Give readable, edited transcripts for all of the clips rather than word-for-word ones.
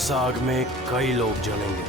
इस आग में कई लोग जलेंगे।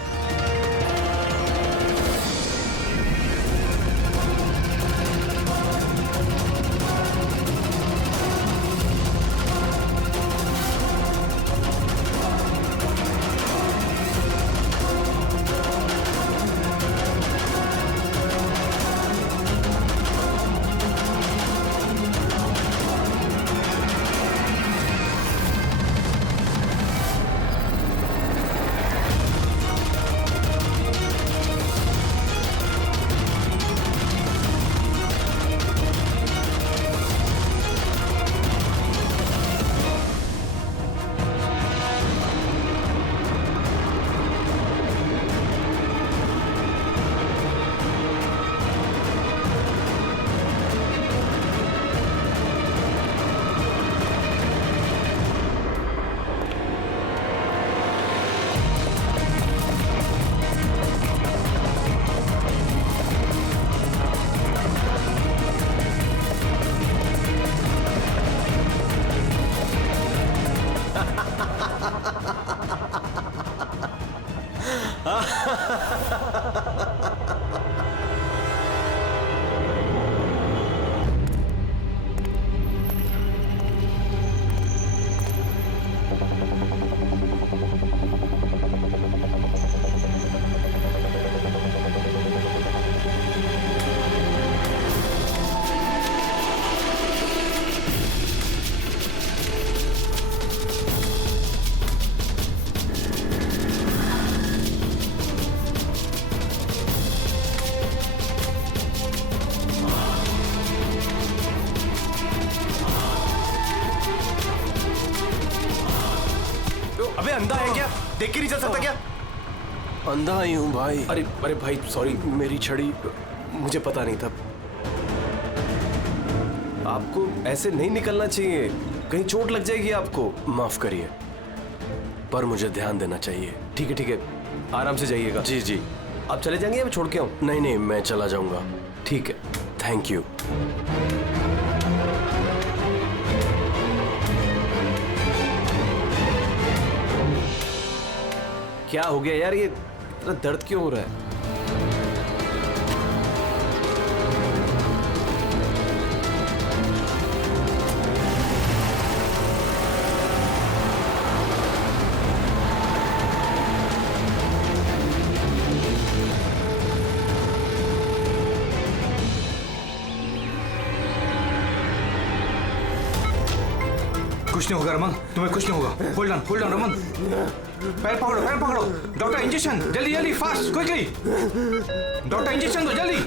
अबे अंधा है क्या? देख के नहीं चल सकता क्या? अंधा ही हूँ भाई। अरे अरे भाई सॉरी, मेरी छड़ी मुझे पता नहीं था। आपको ऐसे नहीं निकलना चाहिए, कहीं चोट लग जाएगी आपको। माफ करिए, पर मुझे ध्यान देना चाहिए। ठीक है, आराम से जाइएगा। जी जी। आप चले जाएंगे या मैं छोड़ के आऊं? नहीं नहीं, मैं चला जाऊंगा। ठीक है, थैंक यू। क्या हो गया यार, ये इतना दर्द क्यों हो रहा है? कुछ नहीं होगा रमन, तुम्हें कुछ नहीं होगा। होल्ड ऑन रमन, पैर पकड़ो। डॉक्टर इंजेक्शन, जल्दी फास्ट, क्विकली। डॉक्टर इंजेक्शन दो जल्दी।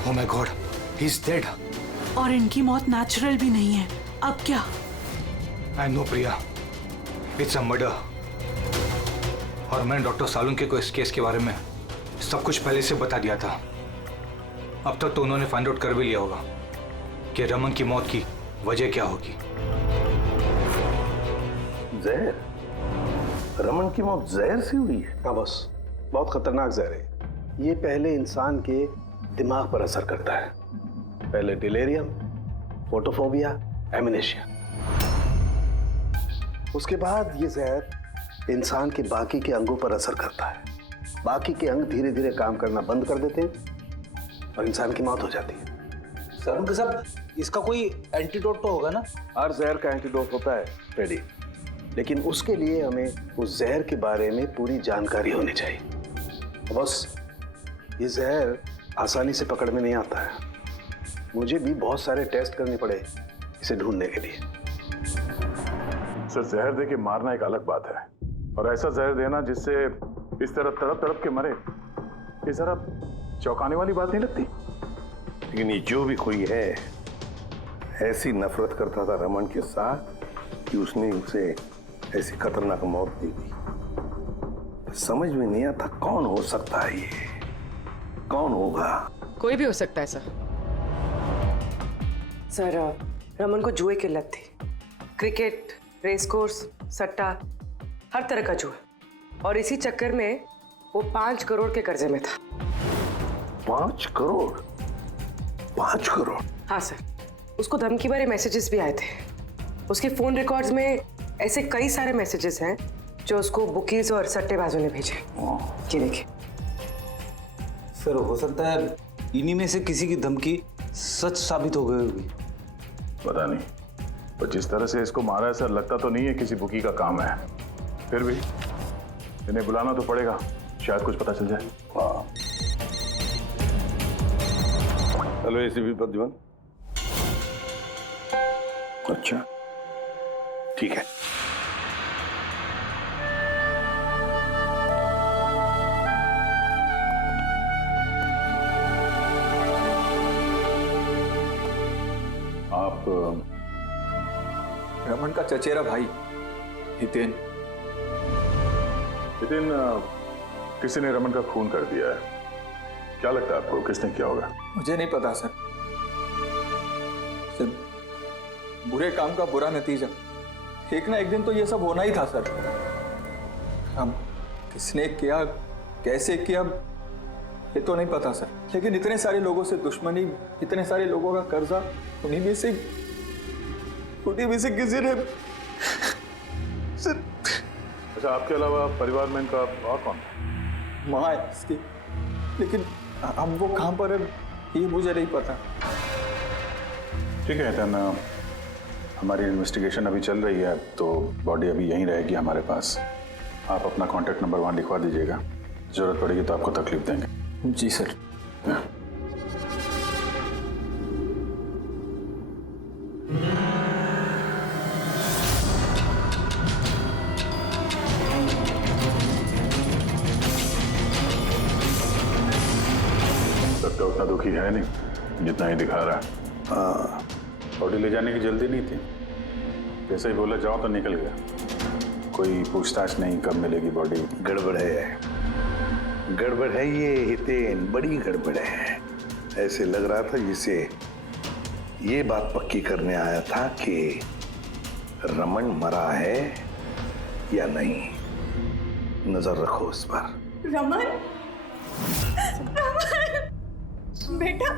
Oh my God, he's dead. और इनकी मौत नेचुरल भी नहीं है। अब क्या? I know Priya, it's a murder. और मैंने डॉक्टर सालुंके को इस केस के बारे में सब कुछ पहले से बता दिया था। अब तक तो उन्होंने फाइंड आउट कर भी लिया होगा कि रमन की मौत की वजह क्या होगी। जहर? रमन की मौत जहर से हुई है? हाँ बस, बहुत खतरनाक जहर है ये। पहले इंसान के दिमाग पर असर करता है। पहले डिलेरियम, फोटोफोबिया, एमनेशिया। उसके बाद ये जहर इंसान के बाकी के अंगों पर असर करता है। बाकी के अंग धीरे धीरे काम करना बंद कर देते हैं और इंसान की मौत हो जाती है। सर साहब, इसका कोई एंटीडोट तो होगा ना? हर जहर का एंटीडोट होता है फ्रेडी, लेकिन उसके लिए हमें उस जहर के बारे में पूरी जानकारी होनी चाहिए। बस ये जहर आसानी से पकड़ में नहीं आता है। मुझे भी बहुत सारे टेस्ट करने पड़े इसे ढूंढने के लिए। सर, जहर दे के मारना एक अलग बात है, और ऐसा जहर देना जिससे इस तरह तड़प तड़प के मरे, ये जरा चौंकाने वाली बात नहीं लगती? लेकिन ये जो भी कोई है, ऐसी नफरत करता था रमन के साथ कि उसने उसे ऐसी खतरनाक मौत दे दी। समझ में नहीं आता कौन हो सकता है ये, कौन होगा? कोई भी हो सकता है सर। सर रमन को जुए की लत थी। क्रिकेट, रेस कोर्स, सट्टा, हर तरह का जुआ। और इसी चक्कर में वो 5 करोड़ के कर्जे में था। 5 करोड़? 5 करोड़? हाँ सर, उसको धमकी भरे मैसेजेस भी आए थे। उसके फोन रिकॉर्ड्स में ऐसे कई सारे मैसेजेस हैं जो उसको बुकीज और सट्टेबाजों ने भेजे। ये देखिए सर, हो सकता है इन्हीं में से किसी की धमकी सच साबित हो गई होगी। पता नहीं, पर जिस तरह से इसको मारा है सर, लगता तो नहीं है किसी बुकी का काम है। फिर भी इन्हें बुलाना तो पड़ेगा, शायद कुछ पता चल जाए। हाँ। Hello ACP Pradyuman. अच्छा ठीक है। आप रमन का चचेरा भाई हितेन। हितेन, किसी ने रमन का खून कर दिया है। क्या लगता है आपको किसने किया होगा? मुझे नहीं पता सर। बुरे काम का बुरा नतीजा। एक ना एक दिन तो ये सब होना ही था सर। हम किसने किया, कैसे किया, ये तो नहीं पता सर। लेकिन इतने सारे लोगों से दुश्मनी, इतने सारे लोगों का कर्जा, उन्हीं में से किसी ने अच्छा, आपके अलावा परिवार में इनका और कौन? माँ है इसकी, लेकिन अब वो कहाँ पर है ये मुझे नहीं पता। ठीक है हितेन, हमारी इन्वेस्टिगेशन अभी चल रही है, तो बॉडी अभी यहीं रहेगी हमारे पास। आप अपना कॉन्टैक्ट नंबर वहाँ लिखवा दीजिएगा, जरूरत पड़ेगी तो आपको तकलीफ देंगे। जी सर। लगता उतना दुखी है नहीं जितना ही दिखा रहा है। हाँ, बॉडी ले जाने की जल्दी नहीं थी, जैसे ही बोला जाओ तो निकल गया। कोई पूछताछ नहीं कब मिलेगी बॉडी। गड़बड़ है, गड़बड़ है ये हितेन, बड़ी गड़बड़ है। ऐसे लग रहा था जिसे ये बात पक्की करने आया था कि रमन मरा है या नहीं। नजर रखो उस पर। रमन, रमन बेटा,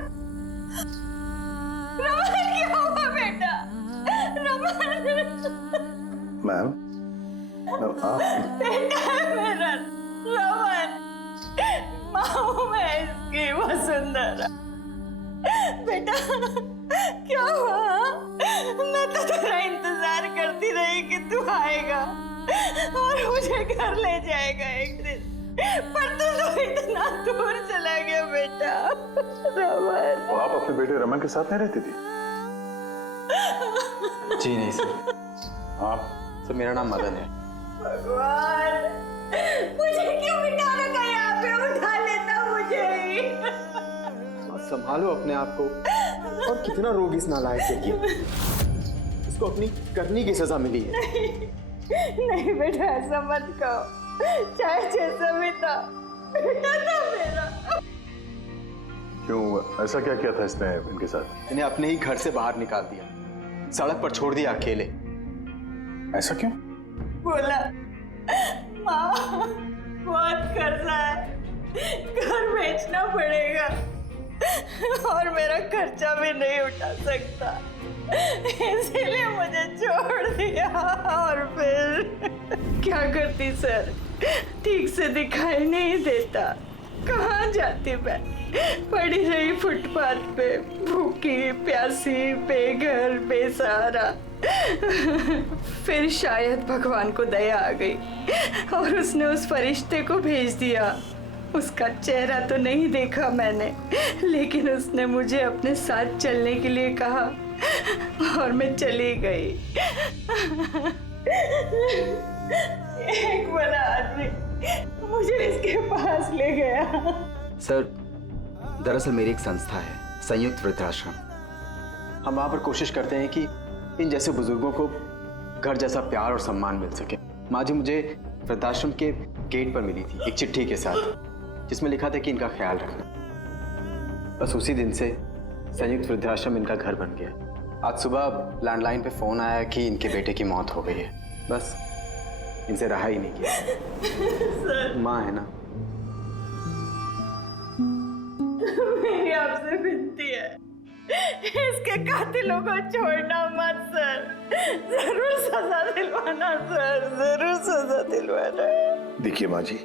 रमन क्या हुआ बेटा? रमन। मैम, आप बेटा मेरा रमन, माँ मैं इसकी वसुंधरा। बेटा क्या हुआ? मैं तो तेरा इंतजार करती रही कि तू आएगा और मुझे घर ले जाएगा एक दिन, पर तू तो इतना दूर चला गया बेटा। रमन, तो आप अपने बेटे रमन के साथ नहीं रहती थी? जी नहीं सर। आप? सर मेरा नाम मदन है। भगवान, मुझे क्यों बिठा रखा यहाँ पे? उठा लेता मुझे ही। संभालो अपने आप को। और कितना रोग इस नालायक के लिए। इसको अपनी करनी की सजा मिली है। नहीं बेटा, ऐसा मत कहो। चाहे जैसा भी था, बेटा था मेरा। क्यों, ऐसा क्या किया था इसने इनके साथ? इन्हें अपने ही घर से बाहर निकाल दिया, सड़क पर छोड़ दिया अकेले। ऐसा क्यों? बोला माँ बहुत कर्जा है, घर बेचना पड़ेगा और मेरा खर्चा भी नहीं उठा सकता, इसीलिए मुझे छोड़ दिया। और फिर क्या करती सर, ठीक से दिखाई नहीं देता। कहाँ जाती मैं? पड़ी रही फुटपाथ पे, भूखी प्यासी, बेघर बेसहारा। फिर शायद भगवान को दया आ गई और उसने उस फरिश्ते को भेज दिया। उसका चेहरा तो नहीं देखा मैंने, लेकिन उसने मुझे अपने साथ चलने के लिए कहा और मैं चली गई। एक बड़ा आदमी मुझे इसके पास ले गया। सर दरअसल मेरी एक संस्था है, संयुक्त वृद्धाश्रम। हम वहाँ पर कोशिश करते हैं कि इन जैसे बुजुर्गों को घर जैसा प्यार और सम्मान मिल सके। माँ जी मुझे वृद्धाश्रम के गेट पर मिली थी एक चिट्ठी के साथ, जिसमें लिखा था कि इनका ख्याल रखना। बस उसी दिन से संयुक्त वृद्धाश्रम इनका घर बन गया। आज सुबह लैंडलाइन पे फोन आया कि इनके बेटे की मौत हो गई है। बस इनसे रहा ही नहीं गया। माँ है ना। मेरी आपसे विनती है, इसके कातिलों को छोड़ना मत सर। जरूर सजा दिलवाना सर, जरूर सजा दिलवाना। देखिए माँ जी,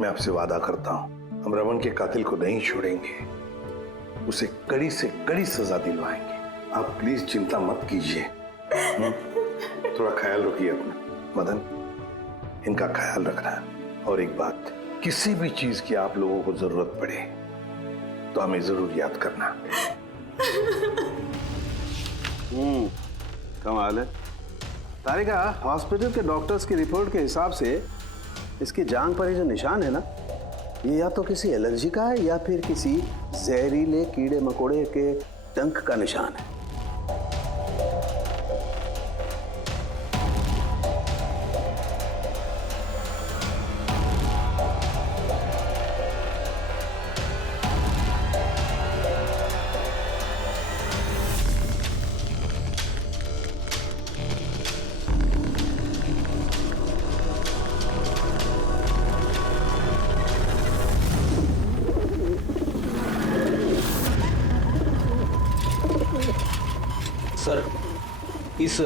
मैं आपसे वादा करता हूँ, हम रमन के कातिल को नहीं छोड़ेंगे, उसे कड़ी से कड़ी सजा दिलवाएंगे। आप प्लीज चिंता मत कीजिए। थोड़ा ख्याल रखिए अपना। मदन, इनका ख्याल रखना। और एक बात, किसी भी चीज की आप लोगों को जरूरत पड़े तो हमें जरूर याद करना। कमाल है। तारिका, हॉस्पिटल के डॉक्टर्स की रिपोर्ट के हिसाब से इसकी जांघ पर ये जो निशान है ना, ये या तो किसी एलर्जी का है या फिर किसी जहरीले कीड़े मकोड़े के डंक का निशान है। सर, इस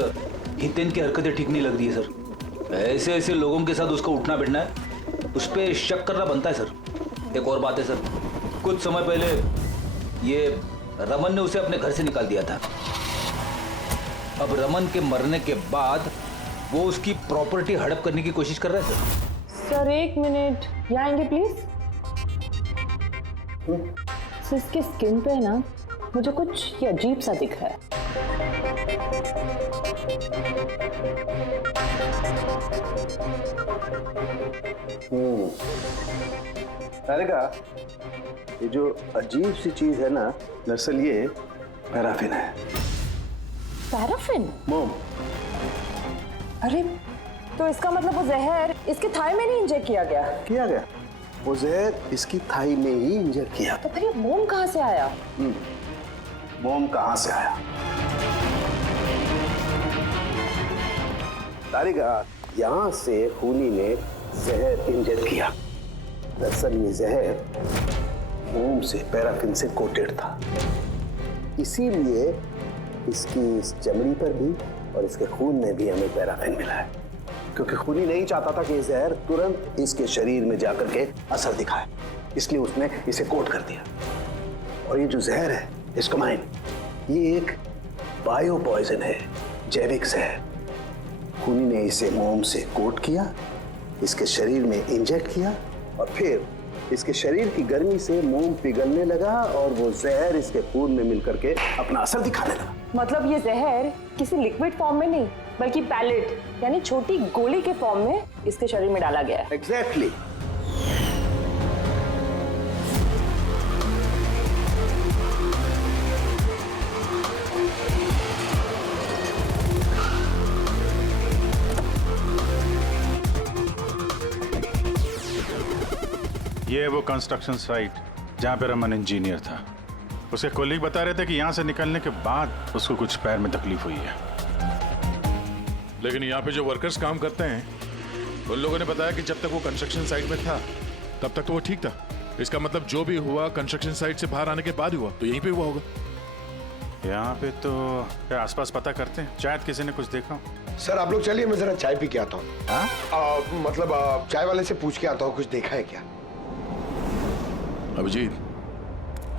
हितेन की हरकतें ठीक नहीं लग रही है सर। ऐसे ऐसे लोगों के साथ उसका उठना बैठना है, उस पर शक करना बनता है सर। एक और बात है सर, कुछ समय पहले ये रमन ने उसे अपने घर से निकाल दिया था। अब रमन के मरने के बाद वो उसकी प्रॉपर्टी हड़प करने की कोशिश कर रहा है सर। सर एक मिनट, यहाँ आएंगे प्लीज। सर इसके स्किन पे ना मुझे कुछ ये अजीब सा दिख रहा है। तारिका, ये जो अजीब सी चीज है ना, दरअसल ये पैराफिन है। पैराफिन? मोम। अरे तो इसका मतलब वो जहर इसके थाई में नहीं इंजेक्ट किया गया? किया गया। वो जहर इसकी थाई में ही इंजेक्ट किया। तो फिर ये मोम कहाँ से आया? मोम कहाँ से आया? तारिका, यहाँ से खूनी ने जहर इंजेक्ट किया। दरअसल ये जहर मोम से, पैराफिन से कोटेड था, इसीलिए इसकी इस चमड़ी पर भी और इसके खून में भी हमें पैराफिन मिला है। क्योंकि खूनी नहीं चाहता था कि ये जहर तुरंत इसके शरीर में जाकर के असर दिखाए, इसलिए उसने इसे कोट कर दिया। और ये जो जहर है, एस्कोमाइन, ये एक बायो पॉइजन है, जैविक जहर। खूनी ने इसे मोम से कोट किया, इसके शरीर में इंजेक्ट किया और फिर इसके शरीर की गर्मी से मोम पिघलने लगा और वो जहर इसके खून में मिलकर के अपना असर दिखाने लगा। मतलब ये जहर किसी लिक्विड फॉर्म में नहीं बल्कि पैलेट यानी छोटी गोली के फॉर्म में इसके शरीर में डाला गया है। एग्जैक्टली। ये है वो कंस्ट्रक्शन साइट जहाँ पे रमन इंजीनियर था। उसके कोलीग बता रहे थे कि यहाँ से निकलने के बाद उसको कुछ पैर में तकलीफ हुई है। लेकिन यहाँ पे जो वर्कर्स काम करते हैं उन लोगों ने बताया कि जब तक वो कंस्ट्रक्शन साइट में था तब तक तो वो ठीक था। इसका मतलब जो भी हुआ कंस्ट्रक्शन साइट से बाहर आने के बाद हुआ, तो यहीं पे हुआ होगा। यहाँ पे तो आसपास पता करते हैं, शायद किसी ने कुछ देखा। सर आप लोग चलिए, मैं जरा चाय पी के आता हूँ। मतलब चाय वाले से पूछ के आता हूँ, कुछ देखा है क्या? अभिजीत,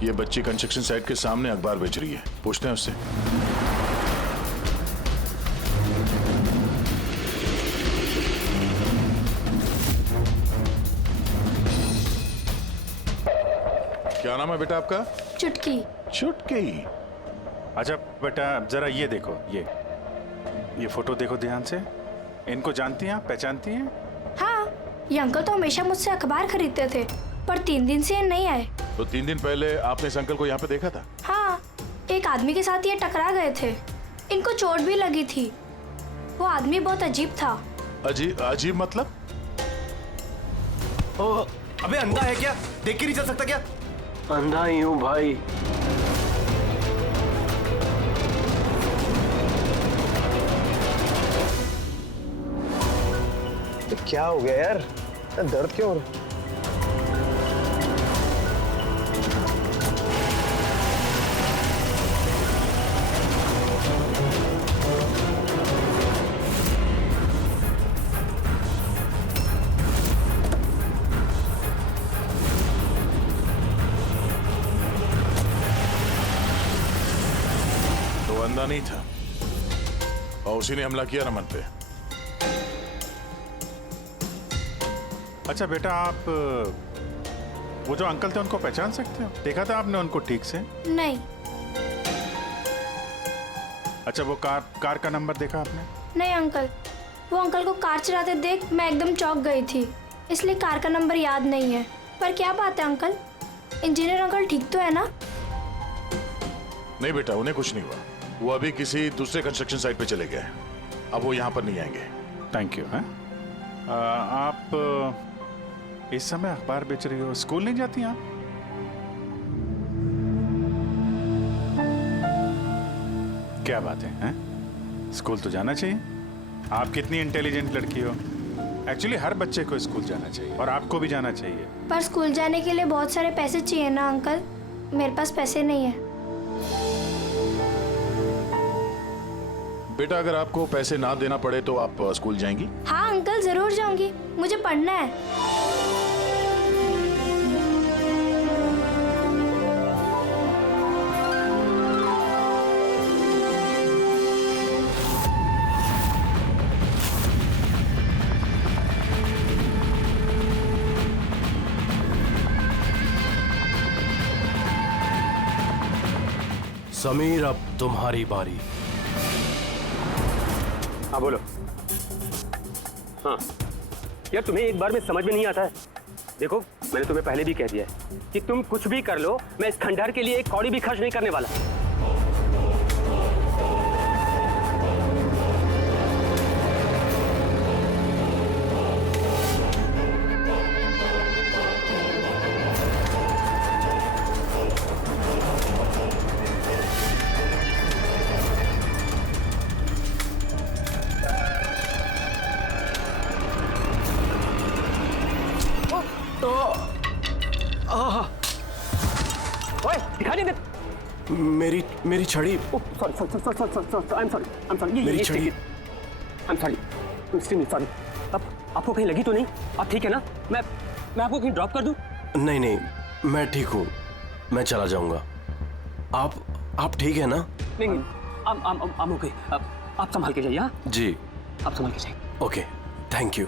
ये बच्ची कंस्ट्रक्शन साइट के सामने अखबार बेच रही है, पूछते हैं उससे। क्या नाम है बेटा आपका? चुटकी। चुटकी। अच्छा बेटा, जरा ये देखो, ये फोटो देखो ध्यान से। इनको जानती हैं, पहचानती हैं? हाँ, ये अंकल तो हमेशा मुझसे अखबार खरीदते थे, पर 3 दिन से ये नहीं आए। तो 3 दिन पहले आपने इस अंकल को यहाँ पे देखा था? हाँ, एक आदमी के साथ ये टकरा गए थे, इनको चोट भी लगी थी। वो आदमी बहुत अजीब था। अजीब मतलब? अबे अंधा है क्या? देख के नहीं चल सकता क्या? अंधा ही हूँ भाई। क्या हो गया यार? दर्द क्यों हो रहा? तो अंधा नहीं था और उसी ने हमला किया रमन पे। अच्छा बेटा, आप वो जो अंकल थे उनको पहचान सकते हो? देखा था आपने उनको ठीक से? नहीं। अच्छा, वो कार का नंबर देखा आपने? नहीं अंकल, वो अंकल को कार चलाते देख मैं एकदम चौंक गई थी, इसलिए कार का नंबर याद नहीं है। पर क्या बात है अंकल, इंजीनियर अंकल ठीक तो है ना? नहीं बेटा, उन्हें कुछ नहीं हुआ। वो अभी किसी दूसरे कंस्ट्रक्शन साइट पे चले गए, अब वो यहाँ पर नहीं आएंगे। Thank you. आप इस समय अखबार बेच रही हो, स्कूल नहीं जाती आप? क्या बात है, हैं? स्कूल तो जाना चाहिए। आप कितनी इंटेलिजेंट लड़की हो। एक्चुअली हर बच्चे को स्कूल जाना चाहिए और आपको भी जाना चाहिए। पर स्कूल जाने के लिए बहुत सारे पैसे चाहिए ना अंकल, मेरे पास पैसे नहीं है। बेटा, अगर आपको पैसे ना देना पड़े तो आप स्कूल जाएंगी? हाँ अंकल, जरूर जाऊंगी, मुझे पढ़ना है। समीर, अब तुम्हारी बारी। हाँ बोलो। हाँ यार, तुम्हें एक बार में समझ में नहीं आता है। देखो, मैंने तुम्हें पहले भी कह दिया है कि तुम कुछ भी कर लो, मैं इस खंडहर के लिए एक कौड़ी भी खर्च नहीं करने वाला। ओए, दिखाई नहीं दे। मेरी छड़ी। मेरी छड़ी। सॉरी। अब आपको कहीं लगी तो नहीं? आप ठीक है ना? मैं आपको कहीं ड्रॉप कर दूं? नहीं नहीं, मैं ठीक हूँ, मैं चला जाऊंगा। आप ठीक है ना? नहीं, I'm okay। आप संभाल के जाइए। हाँ जी, आप संभाल के जाइए। Okay, thank you.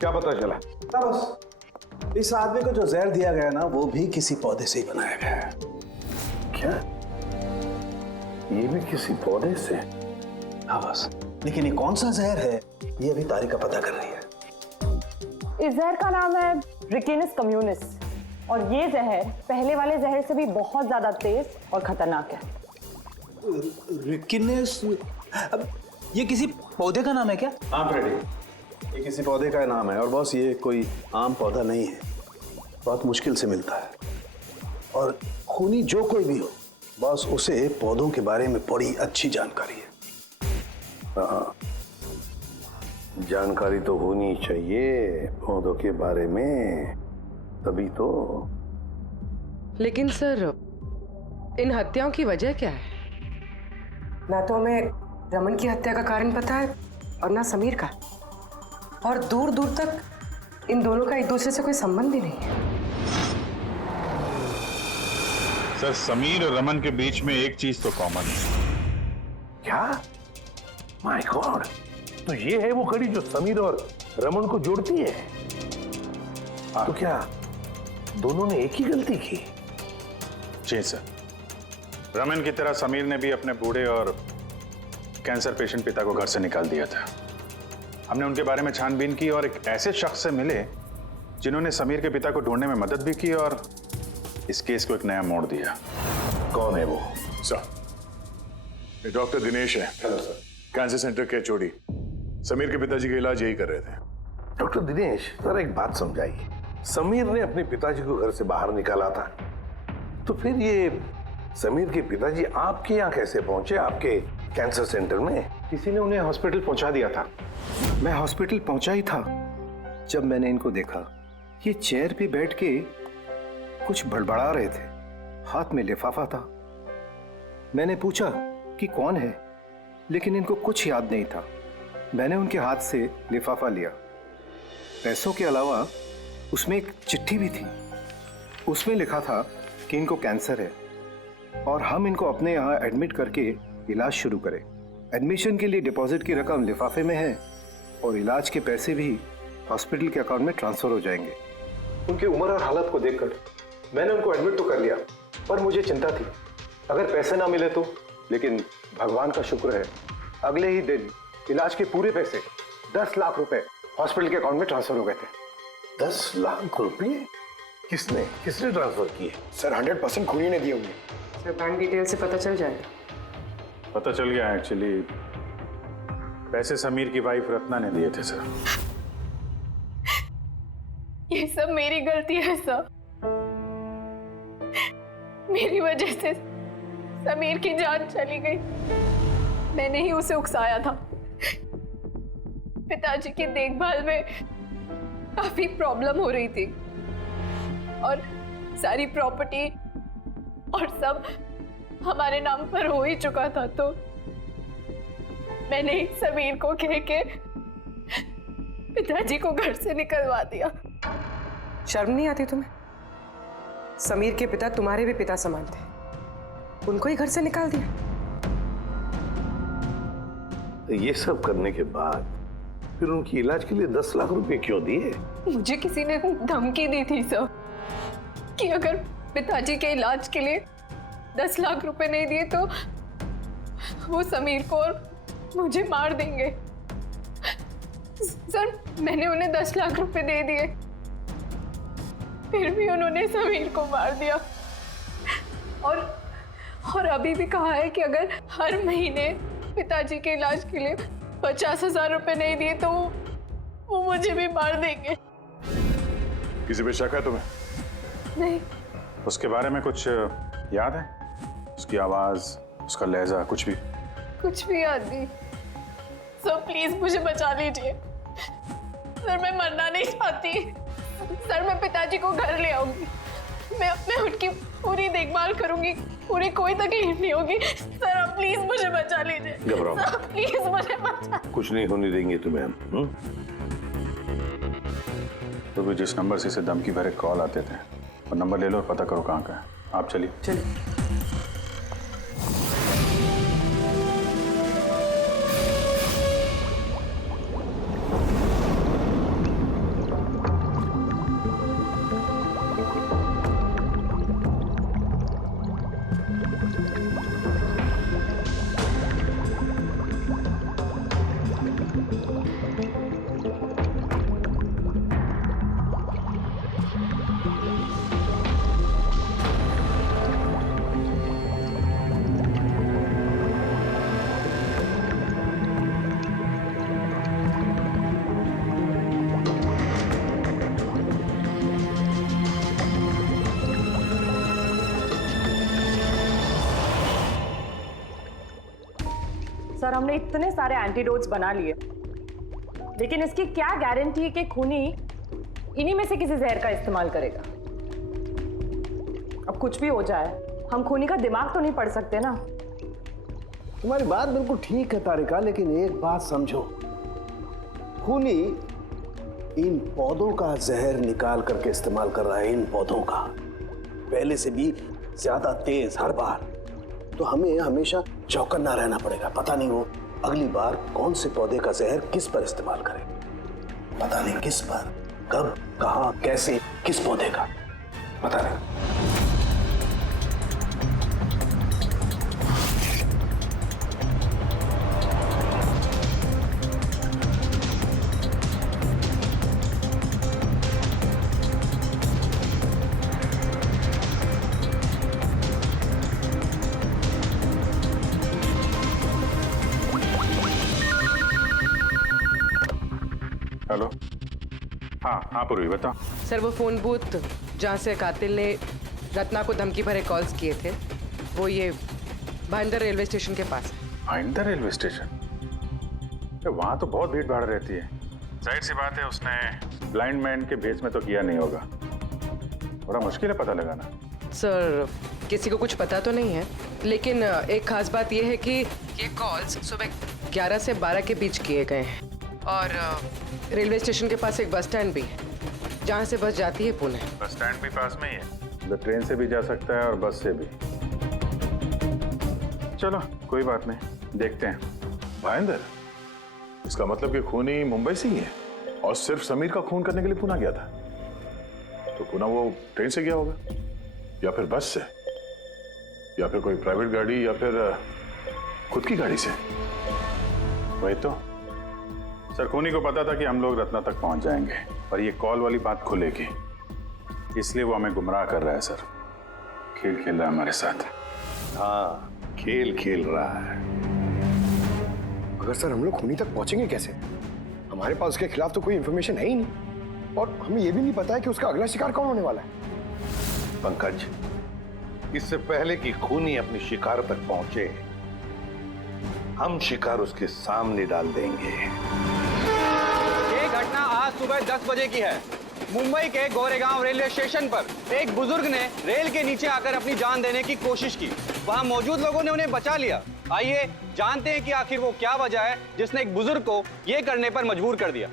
क्या पता चला? बस इस आदमी को जो जहर दिया गया ना, वो भी किसी पौधे से ही बनाया गया है। क्या? ये भी किसी पौधे से? हाँ बस, लेकिन ये कौन सा जहर है, ये अभी तारिका पता कर रही है। इस जहर का नाम है रिकिनस कम्युनिस, और ये जहर पहले वाले जहर से भी बहुत ज्यादा तेज और खतरनाक है। रिकिनस? ये किसी पौधे का नाम है क्या? हाँ फ्रेडी, ये किसी पौधे का नाम है, और बॉस ये कोई आम पौधा नहीं है, बहुत मुश्किल से मिलता है। और खूनी जो कोई भी हो, बॉस उसे पौधों के बारे में बड़ी अच्छी जानकारी है। हाँ, जानकारी तो होनी चाहिए पौधों के बारे में, तभी तो। लेकिन सर, इन हत्याओं की वजह क्या है? ना तो हमें रमन की हत्या का कारण पता है और ना समीर का, और दूर दूर तक इन दोनों का एक दूसरे से कोई संबंध ही नहीं है। सर, समीर और रमन के बीच में एक चीज तो कॉमन है। क्या? माय गॉड, तो ये है वो कड़ी जो समीर और रमन को जोड़ती है। तो क्या दोनों ने एक ही गलती की? जी सर, रमन की तरह समीर ने भी अपने बूढ़े और कैंसर पेशेंट पिता को घर से निकाल दिया था। हमने उनके बारे में छानबीन की और एक ऐसे शख्स से मिले जिन्होंने समीर के पिता को ढूंढने में मदद भी की और इस केस को एक नया मोड़ दिया। कौन है वो? सर, ये डॉक्टर दिनेश है। Hello sir. कैंसर सेंटर के चोड़ी। समीर के पिताजी का इलाज यही कर रहे थे। डॉक्टर दिनेश, जरा एक बात समझाइए। समीर ने अपने पिताजी को घर से बाहर निकाला था, तो फिर ये समीर के पिताजी आपके यहाँ कैसे पहुंचे, आपके कैंसर सेंटर में? किसी ने उन्हें हॉस्पिटल पहुंचा दिया था। मैं हॉस्पिटल पहुंचा ही था जब मैंने इनको देखा। ये चेयर पे बैठ के कुछ बड़बड़ा रहे थे, हाथ में लिफाफा था। मैंने पूछा कि कौन है, लेकिन इनको कुछ याद नहीं था। मैंने उनके हाथ से लिफाफा लिया। पैसों के अलावा उसमें एक चिट्ठी भी थी। उसमें लिखा था कि इनको कैंसर है और हम इनको अपने यहाँ एडमिट करके इलाज शुरू करें। एडमिशन के लिए डिपॉजिट की रकम लिफाफे में है और इलाज के पैसे भी हॉस्पिटल के अकाउंट में ट्रांसफर हो जाएंगे। उनकी उम्र और हालत को देखकर मैंने उनको एडमिट तो कर लिया, पर मुझे चिंता थी अगर पैसे ना मिले तो। लेकिन भगवान का शुक्र है, अगले ही दिन इलाज के पूरे पैसे 10 लाख रुपए हॉस्पिटल के अकाउंट में ट्रांसफर हो गए थे। 10 लाख रुपए? किसने ट्रांसफर किए? सर 100% खूनी ने दिए होंगे। सर, बैंक डिटेल से पता चल जाएगा। पता चल गया। एक्चुअली पैसे समीर की वाइफ रत्ना ने दिए थे सर। ये सब मेरी गलती है सर। मेरी वजह से समीर की जान चली गई। मैंने ही उसे उकसाया था। पिताजी की देखभाल में काफी प्रॉब्लम हो रही थी और सारी प्रॉपर्टी और सब हमारे नाम पर हो ही चुका था, तो मैंने समीर को कह के पिताजी को घर से निकलवा दिया। शर्म नहीं आती तुम्हें? समीर के पिता तुम्हारे भी पिता समान थे, उनको ही घर से निकाल दिया। ये सब करने के बाद फिर उनकी इलाज के लिए 10 लाख रुपए क्यों दिए? मुझे किसी ने धमकी दी थी सर कि अगर पिताजी के इलाज के लिए 10 लाख रुपए नहीं दिए तो वो समीर को और मुझे मार देंगे। सर, मैंने उन्हें 10 लाख रुपए दे दिए, फिर भी उन्होंने समीर को मार दिया। और अभी भी कहा है कि अगर हर महीने पिताजी के इलाज के लिए 50,000 रुपए नहीं दिए तो वो मुझे भी मार देंगे। किसी पे शक है तुम्हें? नहीं। उसके बारे में कुछ याद है? उसकी आवाज, उसका लहजा, कुछ भी? कुछ भी याद नहीं। सर, प्लीज मुझे बचा लीजिए। सर, मैं मरना नहीं चाहती। सर, मैं पिताजी को घर ले आऊंगी। मैं उनकी पूरी देखभाल करूंगी, पूरी कोई तकलीफ नहीं होगी। सर, आप प्लीज मुझे बचा लीजिए। घबराओ मत। सर, प्लीज मुझे बचा। कुछ नहीं होने देंगे तुम्हें हम। तो भी जिस नंबर से इसे धमकी भरे कॉल आते थे, और नंबर ले लो और पता करो कहाँ का है। आप चलिए। सर, हमने इतने सारे एंटीडोट्स बना लिए, लेकिन इसकी क्या गारंटी है कि खूनी इन्हीं में से किसी जहर का इस्तेमाल करेगा? अब कुछ भी हो जाए, हम खूनी का दिमाग तो नहीं पढ़ सकते ना। तुम्हारी बात बिल्कुल ठीक है तारिका, लेकिन एक बात समझो, खूनी इन पौधों का जहर निकाल करके इस्तेमाल कर रहा है, इन पौधों का, पहले से भी ज्यादा तेज हर बार। तो हमें हमेशा चौकन्ना रहना पड़ेगा। पता नहीं वो अगली बार कौन से पौधे का जहर किस पर इस्तेमाल करे, पता नहीं किस पर, कब, कहां, कैसे, किस पौधे का, पता नहीं। हेलो। हाँ पूर्वी बताओ। सर वो फोन बूथ जहाँ से कातिल ने रत्ना को धमकी भरे कॉल्स किए थे, वो ये भाईंदर रेलवे स्टेशन के पास है। Bhayandar railway station? वहां तो बहुत भीड़ भाड़ रहती है। जाहिर सी बात है उसने ब्लाइंड मैन के भेस में तो किया नहीं होगा। बड़ा मुश्किल है पता लगाना। सर किसी को कुछ पता तो नहीं है, लेकिन एक खास बात यह है कि ये कॉल्स सुबह 11 से 12 के बीच किए गए हैं और रेलवे स्टेशन के पास एक बस स्टैंड भी है जहाँ से बस जाती है पुणे। बस स्टैंड भी पास में ही है, तो ट्रेन से भी जा सकता है और बस से भी। चलो कोई बात नहीं, देखते हैं। भाईंदर, इसका मतलब कि खूनी मुंबई से ही है और सिर्फ समीर का खून करने के लिए पुणे गया था। तो पुणे वो ट्रेन से गया होगा या फिर बस से या फिर कोई प्राइवेट गाड़ी या फिर खुद की गाड़ी से। वही तो सर, खूनी को पता था कि हम लोग रत्ना तक पहुंच जाएंगे और ये कॉल वाली बात खुलेगी, इसलिए वो हमें गुमराह कर रहा है सर। खेल खेल रहा है हमारे साथ। हाँ, खेल खेल रहा है। अगर सर हम लोग खूनी तक पहुंचेंगे कैसे? हमारे पास उसके खिलाफ तो कोई इंफॉर्मेशन है ही नहीं और हमें यह भी नहीं पता है कि उसका अगला शिकार कौन होने वाला है। पंकज, इससे पहले कि खूनी अपनी शिकार तक पहुंचे, हम शिकार उसके सामने डाल देंगे। ये घटना आज सुबह 10 बजे की है। मुंबई के गोरेगांव रेलवे स्टेशन पर एक बुजुर्ग ने रेल के नीचे आकर अपनी जान देने की कोशिश की। वहां मौजूद लोगों ने उन्हें बचा लिया। आइए जानते हैं कि आखिर वो क्या वजह है जिसने एक बुजुर्ग को ये करने पर मजबूर कर दिया।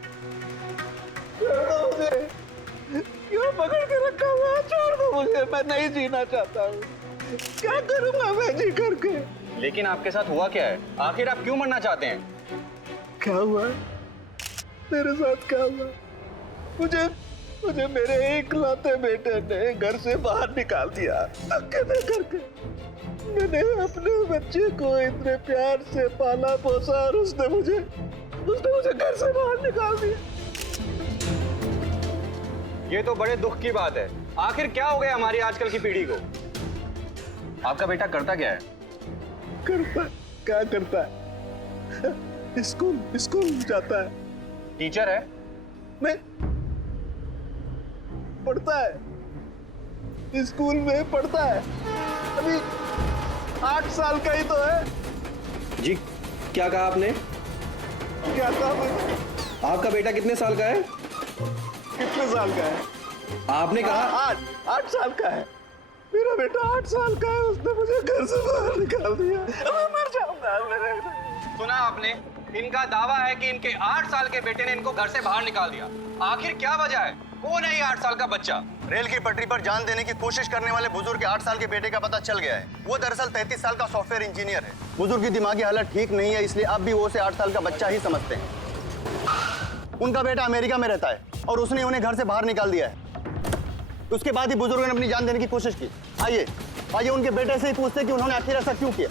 क्यों पकड़ के रखा हुआ है? छोड़ दो मुझे, मैं नहीं जीना चाहता हूँ। क्या करूंगा मैं जी करके? लेकिन आपके साथ हुआ क्या है? आखिर आप क्यों मरना चाहते हैं? क्या हुआ? मेरे साथ क्या हुआ? मुझे मेरे इकलौते बेटे ने घर से बाहर निकाल दिया, अकेले करके। मैंने अपने बच्चे को इतने प्यार से पाला पोसा और उसने मुझे घर से बाहर निकाल दिया। ये तो बड़े दुख की बात है। आखिर क्या हो गया हमारी आजकल की पीढ़ी को? आपका बेटा करता क्या है? क्या करता है? स्कूल जाता है। टीचर है? नहीं, पढ़ता है, स्कूल में पढ़ता है। अभी 8 साल का ही तो है। जी क्या कहा आपने? क्या कहा मैंने? आपका बेटा कितने साल का है? कितने साल का है? आपने कहा 8 साल का है। मेरा बेटा 8 साल का है, उसने मुझे घर से बाहर निकाल दिया। मैं मर जाऊंगा। सुना आपने? इनका दावा है कि इनके 8 साल के बेटे ने इनको घर से बाहर निकाल दिया। आखिर क्या वजह है? कौन है ये 8 साल का बच्चा? रेल की पटरी पर जान देने की कोशिश करने वाले बुजुर्ग के 8 साल के बेटे का पता चल गया है। वो दरअसल 33 साल का सॉफ्टवेयर इंजीनियर है। बुजुर्ग की दिमागी हालत ठीक नहीं है, इसलिए अब भी वो उसे 8 साल का बच्चा ही समझते हैं। उनका बेटा अमेरिका में रहता है और उसने उन्हें घर से बाहर निकाल दिया है। उसके बाद ही बुजुर्ग ने अपनी जान देने की कोशिश की। आइए उनके बेटे से ही पूछते कि उन्होंने आखिर ऐसा क्यों किया।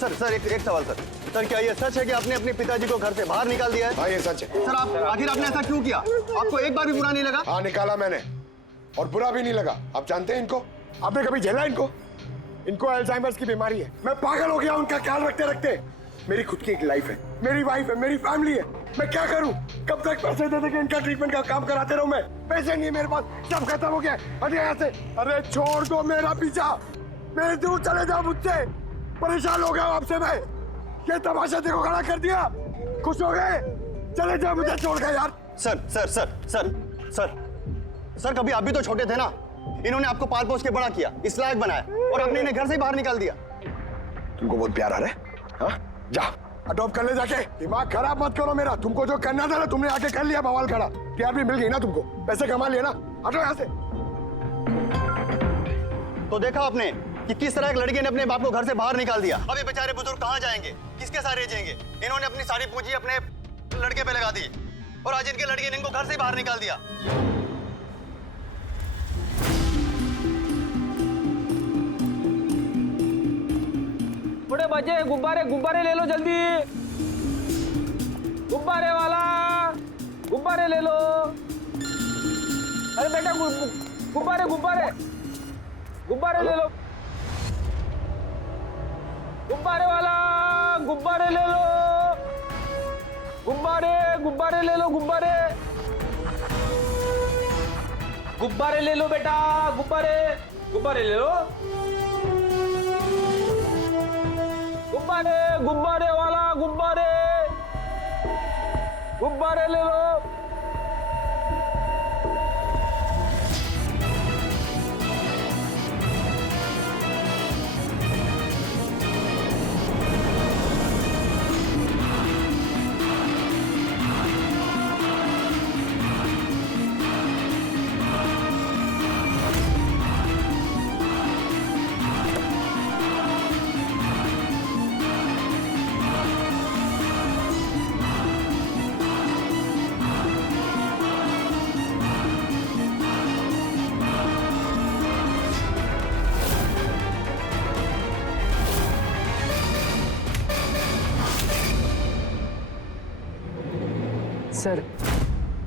सर एक सवाल सर, क्या ये सच है कि आपने अपने पिताजी को घर से बाहर निकाल दिया है? हाँ ये सच है। सर आखिर आपने ऐसा क्यों किया? आपको एक बार भी बुरा नहीं लगा? हाँ निकाला मैंने और बुरा भी नहीं लगा। आप जानते हैं इनको? आपने कभी झेला इनको? इनको अल्जाइमर्स की बीमारी है। मैं पागल हो गया उनका ख्याल रखते रखते। मेरी खुद की एक लाइफ है, मेरी वाइफ है, मेरी फैमिली है। मैं क्या करूं? कब तक पैसे दे के इनका ट्रीटमेंट का काम कराते रहूं? मैं पैसे नहीं है मेरे पास, सब खत्म हो गया। हटे यहाँ से। अरे छोड़ दो मेरा पीछा, मेरे दूर चले जाओ मुझसे। परेशान हो गया आपसे मैं। ये तमाशा देखो खड़ा कर दिया। खुश हो गए? चले जाओ मुझे छोड़ के यार। सर कभी आप भी तो छोटे थे ना। इन्होंने आपको पाल पोस के बड़ा किया, इस लायक बनाया और आपने इन्हें घर से ही बाहर निकाल दिया। तुमको बहुत प्यार आ रहा है? हाँ? जा अडॉप्ट कर ले जाके। दिमाग खराब मत करो मेरा। तुमको जो करना था ना तुमने आके कर लिया बवाल खड़ा। टीआरपी मिल गई ना तुमको, पैसे कमा लिए ना, हटो यहाँ से। तो देखा आपने कि किस तरह एक लड़के ने अपने बाप को घर से बाहर निकाल दिया। अब ये बेचारे बुजुर्ग कहाँ जाएंगे, किसके सारे जाएंगे? इन्होंने अपनी सारी पूंजी अपने लड़के पे लगा दी और आज इनके लड़के ने इनको घर से बाहर निकाल दिया। बड़े बच्चे गुब्बारे गुब्बारे ले लो जल्दी, गुब्बारे वाला गुब्बारे ले लो। अरे बेटा गुब्बारे गुब्बारे गुब्बारे ले लो, गुब्बारे वाला गुब्बारे ले लो, गुब्बारे गुब्बारे ले लो, गुब्बारे गुब्बारे ले लो बेटा, गुब्बारे गुब्बारे ले लो, गुब्बारे गुब्बारे वाला गुब्बारे गुब्बारे ले लो।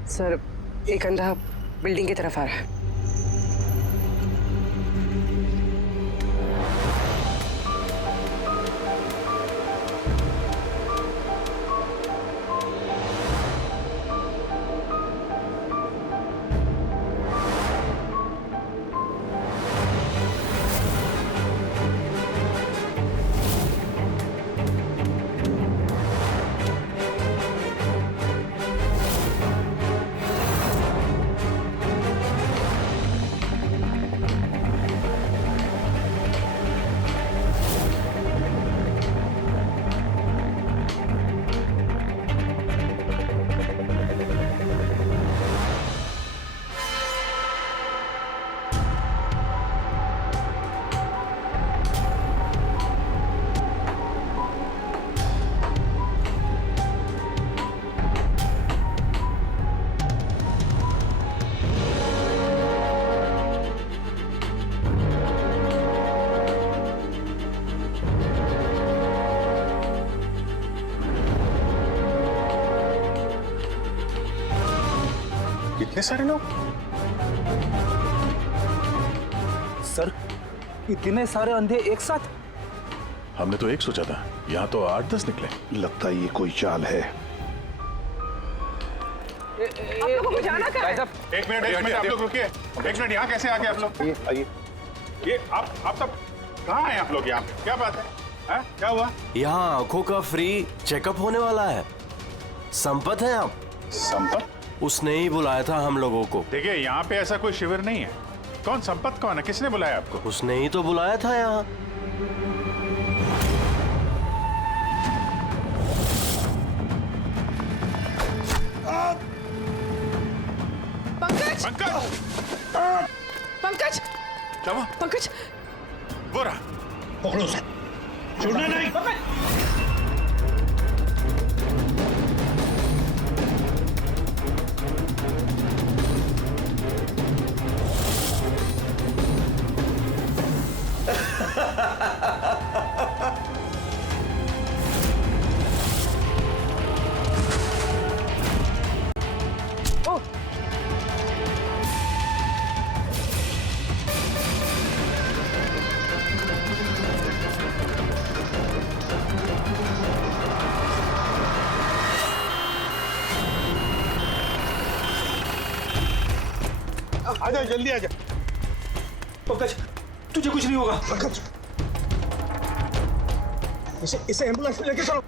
सर एक अंधा बिल्डिंग की तरफ आ रहा है। कितने सारे लोग? सर इतने सारे अंधे एक साथ? हमने तो एक सोचा था, यहाँ तो 8-10 निकले। लगता है ये कोई चाल है। आप लोगों को जाना कहाँ है? एक मिनट आप लोग रुकिए। एक मिनट, यहाँ कैसे आ गए आप लोग? आइए। ये आप सब कहाँ हैं आप लोग? यहाँ क्या बात है? क्या हुआ? यहाँ आंखों का फ्री चेकअप होने वाला है। संपत है आप? संपत? उसने ही बुलाया था हम लोगों को। देखिए यहाँ पे ऐसा कोई शिविर नहीं है। कौन संपत कौन है? किसने बुलाया आपको? उसने ही तो बुलाया था यहाँ। पंकज पंकज पंकज क्या हुआ? पंकज वो रहा, पकड़ो उसे, छोड़ना नहीं। आजा, जल्दी आजा। पंकज तुझे कुछ नहीं होगा। पंकज इसे एम्बुलेंस में लेके चलो।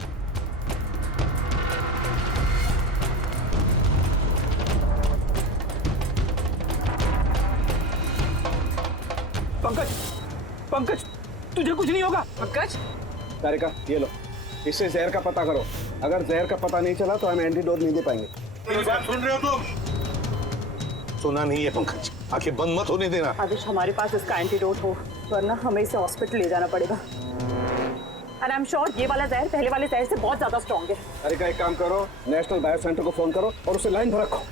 पंकज पंकज तुझे कुछ नहीं होगा। पंकज तारिका ये लो, इससे जहर का पता करो। अगर जहर का पता नहीं चला तो हम एंटीडोट नहीं दे पाएंगे। मेरी बात सुन रहे हो तुम? सुना नहीं है पंकज, आंखें बंद मत होने देना। आदिश, हमारे पास इसका एंटीडोट हो, वरना हमें इसे हॉस्पिटल ले जाना पड़ेगा। एंड आई एम श्योर ये वाला जहर पहले वाले जहर से बहुत ज्यादा स्ट्रॉन्ग है। अरे का एक काम करो, नेशनल बायो सेंटर को फोन करो और उसे लाइन पर रखो।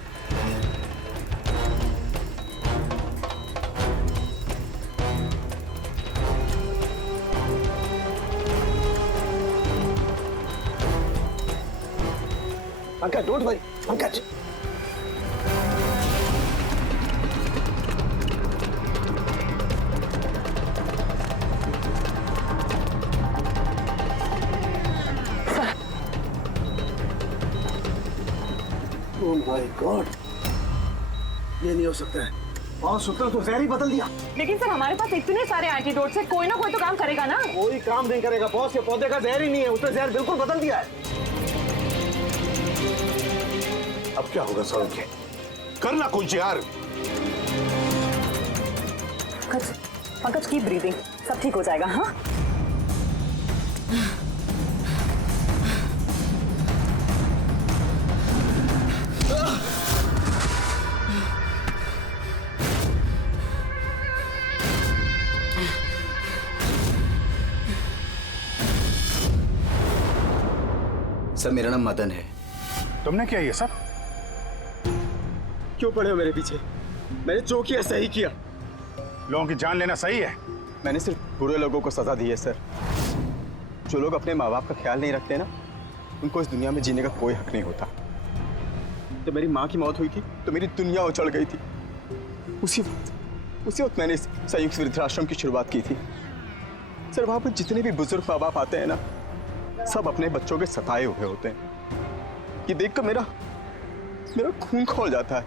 Pankaj, don't worry, Pankaj. Oh my God, ये नहीं हो सकता है। और सूत्र तो जहर ही बदल दिया। लेकिन सर हमारे पास इतने सारे एंटीडोट्स हैं, कोई ना कोई तो काम करेगा ना। कोई काम नहीं करेगा बॉस, ये पौधे का जहर ही नहीं है, उसने जहर बिल्कुल बदल दिया है। अब क्या होगा सौरभ? करना कुछ यार। पंकज कीप ब्रीदिंग, सब ठीक हो जाएगा। हाँ सर, मेरा नाम मदन है। तुमने क्या ये सब? क्यों पड़े हो मेरे पीछे? मैंने जो किया सही किया। लोगों की जान लेना सही है? मैंने सिर्फ बुरे लोगों को सजा दी है सर। जो लोग अपने माँ बाप का ख्याल नहीं रखते ना, उनको इस दुनिया में जीने का कोई हक नहीं होता। जब मेरी माँ की मौत हुई थी तो मेरी दुनिया उछल गई थी। उसी वक्त मैंने इस संयुक्त वृद्धाश्रम की शुरुआत की थी। सर, वहाँ पर जितने भी बुजुर्ग माँ बाप आते हैं ना, सब अपने बच्चों के सताए हुए होते हैं। ये देखकर मेरा खून खौल जाता है।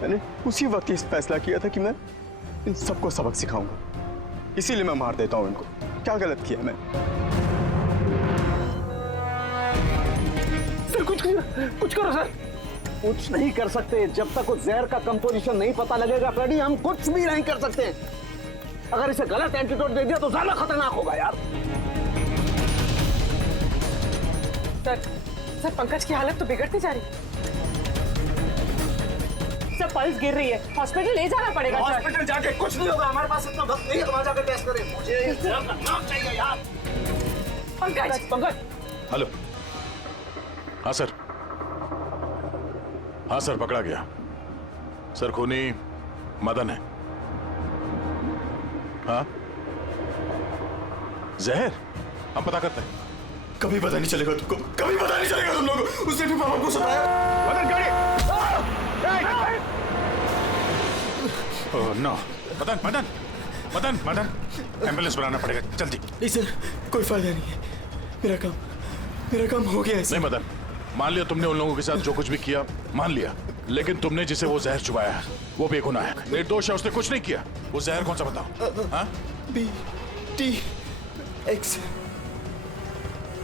मैंने उसी वक्त ये फैसला किया था कि मैं इन सबको सबक सिखाऊंगा, इसीलिए मैं मार देता हूं इनको। क्या गलत किया मैं? सर कुछ करो सर। कुछ नहीं कर सकते जब तक उस जहर का कंपोजिशन नहीं पता लगेगा फ्रेडी, हम कुछ भी नहीं कर सकते। अगर इसे गलत एंटीडोट दे दिया तो ज्यादा खतरनाक होगा यार। सर, पंकज की हालत तो बिगड़ती जा रही है। सर, पल्स गिर रही है, हॉस्पिटल ले जाना पड़ेगा। हॉस्पिटल जाके कुछ नहीं होगा, हमारे पास इतना वक्त नहीं है तो वहां जाकर टेस्ट करें। मुझे इस जहर का नाम चाहिए यार। पंकज। हेलो। हाँ सर, हाँ सर, पकड़ा गया। सर, खूनी मदन है। हाँ, जहर हम पता करते हैं। कभी पता नहीं चलेगा तुमको, कभी पता नहीं चलेगा तुम लोगों को। उसने भी पापा को सताया। मदन, गाड़ी! ओह नो, मदन, एम्बुलेंस बुलाना पड़ेगा, जल्दी। नहीं सर, कोई फायदा नहीं है। मेरा काम हो गया है। नहीं मदन, मान लिया तुमने उन लोगों के साथ जो कुछ भी किया, मान लिया, लेकिन तुमने जिसे वो जहर चुबाया है वो बेगुनाह है, निर्दोष है, उसने कुछ नहीं किया। वो जहर कौन सा बताओ? हाँ? BTX।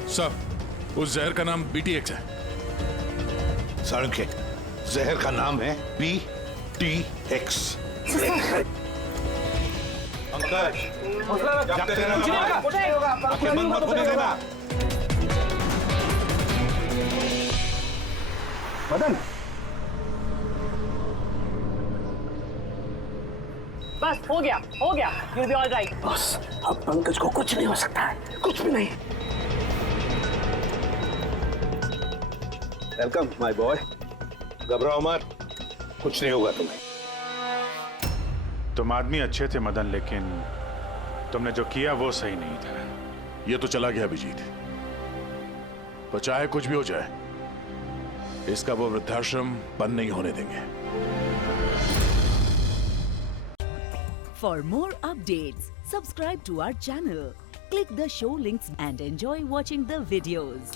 सब, उस जहर का नाम BTX है। सारंग, जहर का नाम है BTX। पंकज, जागते रहना, आंखें बंद मत होने देना। मदन, बस हो गया, you'll be all right। बस अब पंकज को कुछ नहीं हो सकता है, कुछ भी नहीं। Welcome my boy. घबराओ मत, कुछ नहीं होगा तुम्हें। तुम आदमी अच्छे थे मदन, लेकिन तुमने जो किया वो सही नहीं था। ये तो चला गया अभिजीत, पर चाहे कुछ भी हो जाए, इसका वो वृद्धाश्रम बंद नहीं होने देंगे। For more updates, subscribe to our channel, click the show links and enjoy watching the videos.